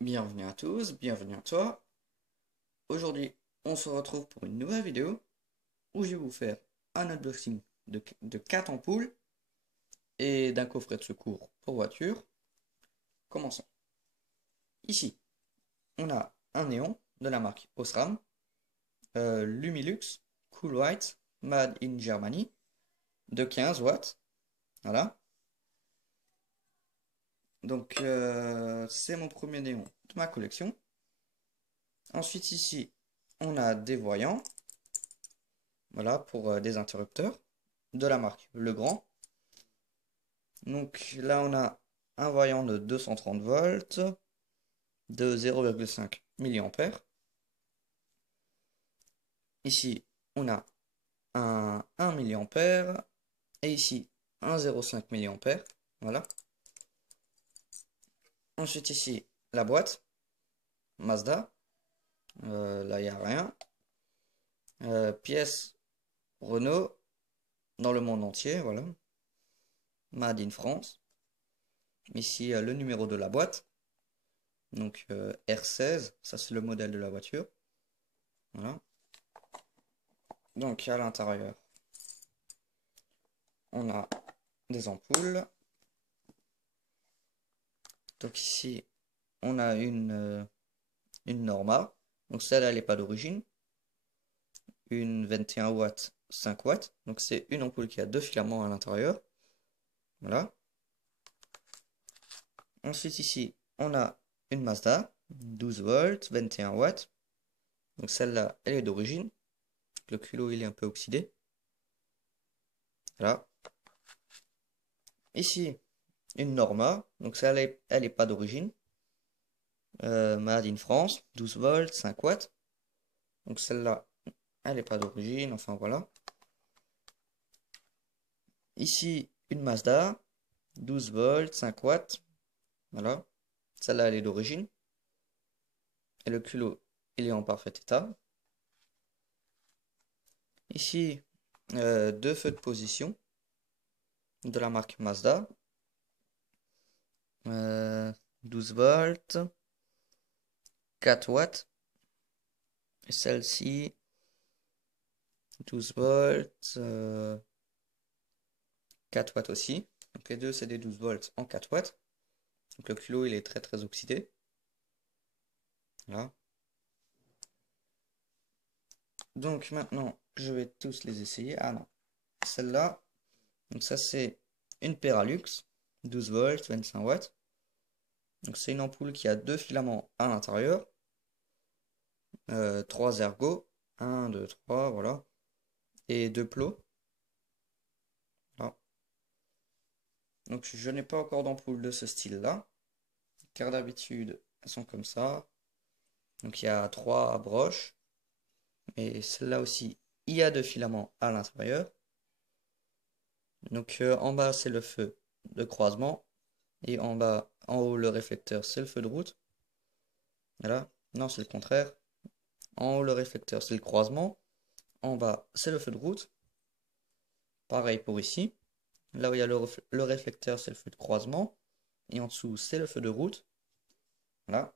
Bienvenue à tous, bienvenue à toi. Aujourd'hui, on se retrouve pour une nouvelle vidéo où je vais vous faire un unboxing de 4 ampoules et d'un coffret de secours pour voiture. Commençons. Ici, on a un néon de la marque Osram, Lumilux Cool White Made in Germany de 15 watts. Voilà. Donc, c'est mon premier néon de ma collection. Ensuite, ici, on a des voyants. Voilà, pour des interrupteurs de la marque Legrand. Donc là, on a un voyant de 230 volts de 0,5 mA. Ici, on a un 1 mA et ici un 0,5 mA. Voilà. Ensuite, ici, la boîte Mazda. Là, il n'y a rien. Pièce Renault dans le monde entier. Voilà. Made in France. Ici, le numéro de la boîte. Donc R16, ça c'est le modèle de la voiture. Voilà. Donc à l'intérieur, on a des ampoules. Donc ici, on a une Norma. Donc celle-là, elle n'est pas d'origine. Une 21 watts, 5 watts. Donc c'est une ampoule qui a deux filaments à l'intérieur. Voilà. Ensuite ici, on a une Mazda, 12 volts, 21 watts. Donc celle-là, elle est d'origine. Le culot, il est un peu oxydé. Voilà. Ici, une Norma. Donc celle-là, elle est pas d'origine. Made in France, 12 volts, 5 watts. Donc celle-là, elle n'est pas d'origine, enfin voilà. Ici, une Mazda, 12 volts, 5 watts. Voilà. Celle-là, elle est d'origine. Et le culot, il est en parfait état. Ici, deux feux de position de la marque Mazda. 12 volts, 4 watts. Et celle-ci, 12 volts, 4 watts aussi. Donc les deux, c'est des 12 volts en 4 watts. Donc le culot, il est très très oxydé. Voilà. Donc maintenant, je vais tous les essayer. Ah non, celle-là. Donc ça, c'est une Peralux, 12 volts, 25 watts. Donc c'est une ampoule qui a deux filaments à l'intérieur. 3 ergots. 1, 2, 3, voilà. Et deux plots. Voilà. Donc je n'ai pas encore d'ampoule de ce style-là. Car d'habitude, elles sont comme ça. Donc il y a 3 broches. Et celle-là aussi, il y a deux filaments à l'intérieur. Donc en bas, c'est le feu de croisement. Et en bas, en haut, le réflecteur, c'est le feu de route. Voilà. Non, c'est le contraire. En haut, le réflecteur, c'est le croisement. En bas, c'est le feu de route. Pareil pour ici. Là où il y a le réflecteur, c'est le feu de croisement. Et en dessous, c'est le feu de route. Voilà.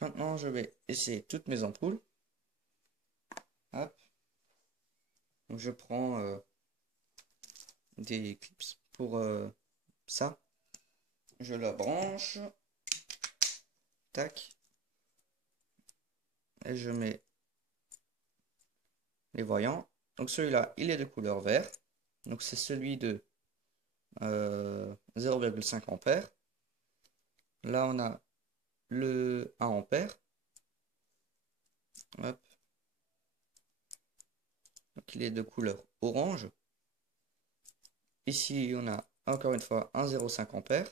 Maintenant, je vais essayer toutes mes ampoules. Hop. Donc, je prends des clips pour ça. Je la branche. Tac. Et je mets les voyants. Donc celui-là, il est de couleur vert. Donc c'est celui de 0,5 ampères. Là, on a le 1 ampère. Hop. Donc il est de couleur orange. Ici, on a encore une fois un 0,5 ampère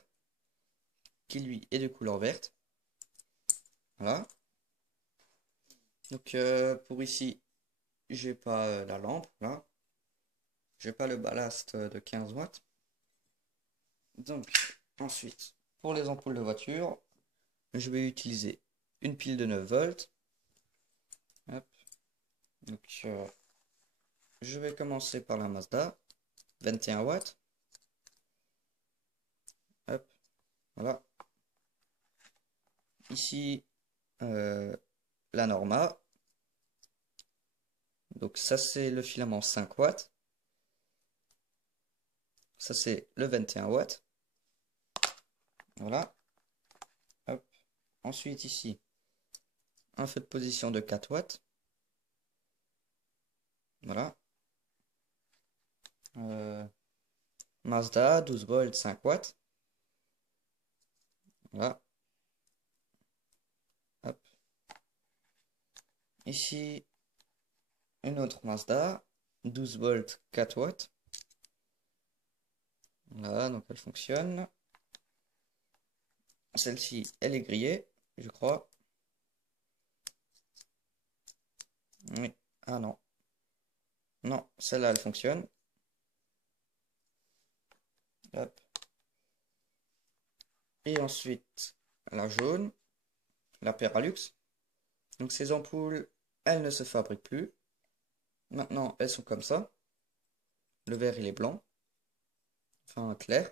qui lui est de couleur verte. Voilà. Donc pour ici, j'ai pas la lampe là. J'ai pas le ballast de 15 watts. Donc ensuite, pour les ampoules de voiture, je vais utiliser une pile de 9 volts. Hop. Donc je vais commencer par la Mazda, 21 watts. Hop. Voilà. ici la Norma. Donc ça c'est le filament 5 watts. Ça c'est le 21 watts. Voilà. Hop. Ensuite ici, un feu de position de 4 watts. Voilà. Mazda 12 volts 5 watts. Voilà. Hop. Ici, une autre Mazda 12 volts 4 watts. Voilà, donc elle fonctionne. Celle-ci, elle est grillée, je crois. Oui. Ah non. Non, celle-là, elle fonctionne. Hop. Et ensuite, la jaune, la Peralux. Donc ces ampoules, elles ne se fabriquent plus. Maintenant, elles sont comme ça. Le vert, il est blanc. Enfin, clair.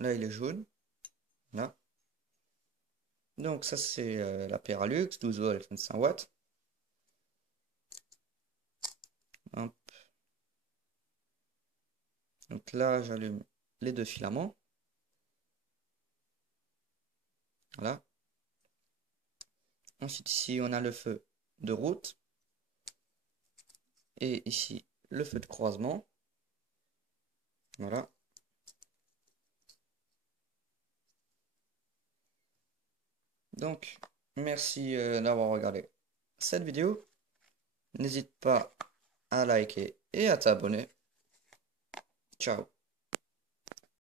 Là, il est jaune. Là. Donc ça, c'est la Peralux, 12 volts, 25 watts. Hop. Donc là, j'allume les deux filaments. Voilà. Ensuite, ici, on a le feu de route. Et ici, le feu de croisement. Voilà. Donc, merci d'avoir regardé cette vidéo. N'hésite pas à liker et à t'abonner. Ciao.